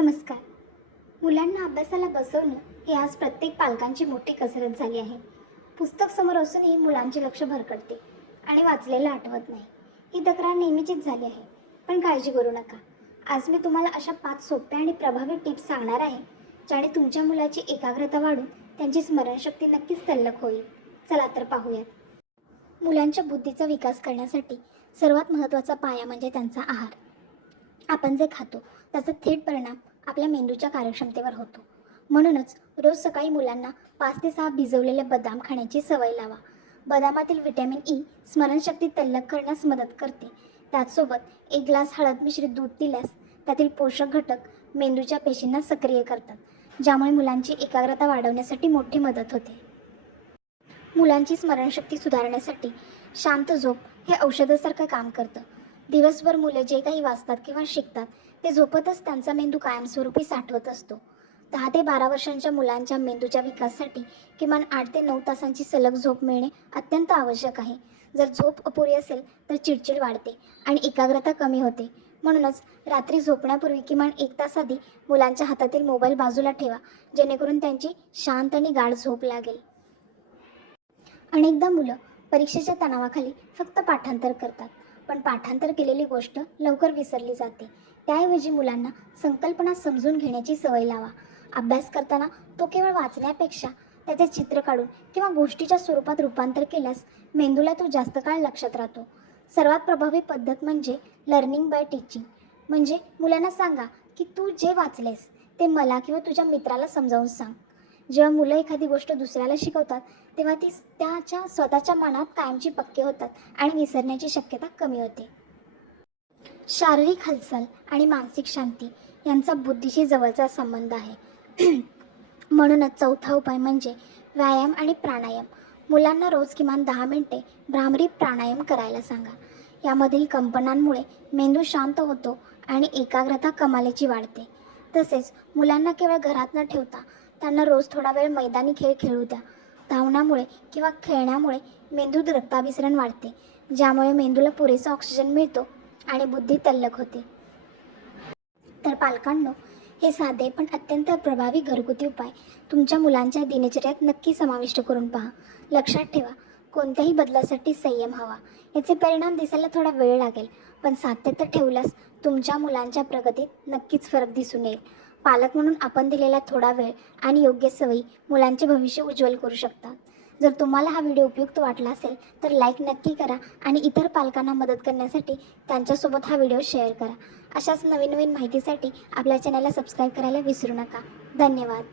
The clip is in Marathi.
नमस्कार. मुलांना अभ्यासाला बसवणं ही आज प्रत्येक पालकांची मोठी कसरत झाली आहे. पुस्तक समोर असूनही मुलांचे लक्ष भरकटते आणि वाचलेलं आठवत नाही. ही तक्रार नेहमीचीच झाली आहे. पण काळजी करू नका. आज मी तुम्हाला अशा 5 सोप्या आणि प्रभावी टिप्स सांगणार आहे, ज्याने तुमच्या मुलाची एकाग्रता वाढून त्यांची स्मरणशक्ती नक्कीच तल्लख होईल. चला तर पाहूयात. मुलांच्या बुद्धीचा विकास करण्यासाठी सर्वात महत्त्वाचा पाया म्हणजे त्यांचा आहार. आपण जे खातो त्याचा थेट परिणाम आपल्या मेंदूच्या कार्यक्षमतेवर होतो. म्हणूनच रोज सकाळी मुलांना 5 ते 6 भिजवलेले बदाम खाण्याची सवय लावा. बदामातील व्हिटॅमिन ई स्मरणशक्ती तल्लख करण्यास मदत करते. त्याचसोबत 1 ग्लास हळद मिश्रित दूध दिल्यास त्यातील पोषक घटक मेंदूच्या पेशींना सक्रिय करतात, ज्यामुळे मुलांची एकाग्रता वाढवण्यासाठी मोठी मदत होते. मुलांची स्मरणशक्ती सुधारण्यासाठी शांत झोप हे औषधासारखं काम करतं. दिवसभर मुलं जे काही वाचतात किंवा शिकतात ते झोपतच त्यांचा मेंदू कायमस्वरूपी साठवत असतो. 10 ते 12 वर्षांच्या मुलांच्या मेंदूच्या विकासासाठी किमान 8 ते 9 तासांची सलग झोप मिळणे अत्यंत आवश्यक आहे. जर झोप अपुरी असेल तर चिडचिड वाढते आणि एकाग्रता कमी होते. म्हणूनच रात्री झोपण्यापूर्वी किमान 1 तास आधी मुलांच्या हातातील मोबाईल बाजूला ठेवा, जेणेकरून त्यांची शांत आणि गाढ झोप लागेल. अनेकदा मुलं परीक्षेच्या तणावाखाली फक्त पाठांतर करतात, पण पाठांतर केलेली गोष्ट लवकर विसरली जाते. त्याऐवजी मुलांना संकल्पना समजून घेण्याची सवय लावा. अभ्यास करताना तो केवळ वाचण्यापेक्षा त्याचे चित्र काढून किंवा गोष्टीच्या स्वरूपात रूपांतर केल्यास मेंदूला तो जास्त काळ लक्षात राहतो. सर्वात प्रभावी पद्धत म्हणजे लर्निंग बाय टीचिंग. म्हणजे मुलांना सांगा की तू जे वाचलेस ते मला किंवा तुझ्या मित्राला समजावून सांग. जेव्हा मुलं एखादी गोष्ट दुसऱ्याला शिकवतात तेव्हा ती त्याच्या स्वतःच्या मनात कायमची पक्के होतात आणि विसरण्याची शक्यता कमी होते. शारीरिक हालचाल आणि मानसिक शांती यांचा बुद्धीशी जवळचा संबंध आहे. म्हणूनच चौथा उपाय म्हणजे व्यायाम आणि प्राणायाम. मुलांना रोज किमान 10 मिनिटे भ्रामरी प्राणायाम करायला सांगा. यामधील कंपनांमुळे मेंदू शांत होतो आणि एकाग्रता कमालीची वाढते. तसेच मुलांना केवळ घरात न ठेवता त्यांना रोज थोडा वेळ मैदानी खेळ खेळू द्या. धावण्यामुळे किंवा खेळण्यामुळे मेंदूत रक्ताभिसरण वाढते, ज्यामुळे मेंदूला पुरेसा ऑक्सिजन मिळतो आणि बुद्धी तल्लख होते. तर पालकांनो, हे साधे पण अत्यंत प्रभावी घरगुती उपाय तुमच्या मुलांच्या दिनचर्यात नक्की समाविष्ट करून पहा. लक्षात ठेवा, कोणत्याही बदलासाठी संयम हवा. याचे परिणाम दिसायला थोडा वेळ लागेल, पण सातत्य ठेवल्यास तुमच्या मुलांच्या प्रगतीत नक्कीच फरक दिसून येईल. पालक म्हणून आपण दिलेला थोडा वेळ आणि योग्य सवयी मुलांचे भविष्य उज्ज्वल करू शकतात. जर तुम्हाला हा व्हिडिओ उपयुक्त वाटला असेल तर लाईक नक्की करा आणि इतर पालकांना मदत करण्यासाठी त्यांच्यासोबत हा व्हिडिओ शेअर करा. अशाच नवीन माहितीसाठी आपल्या चॅनलला सबस्क्राईब करायला विसरू नका. धन्यवाद.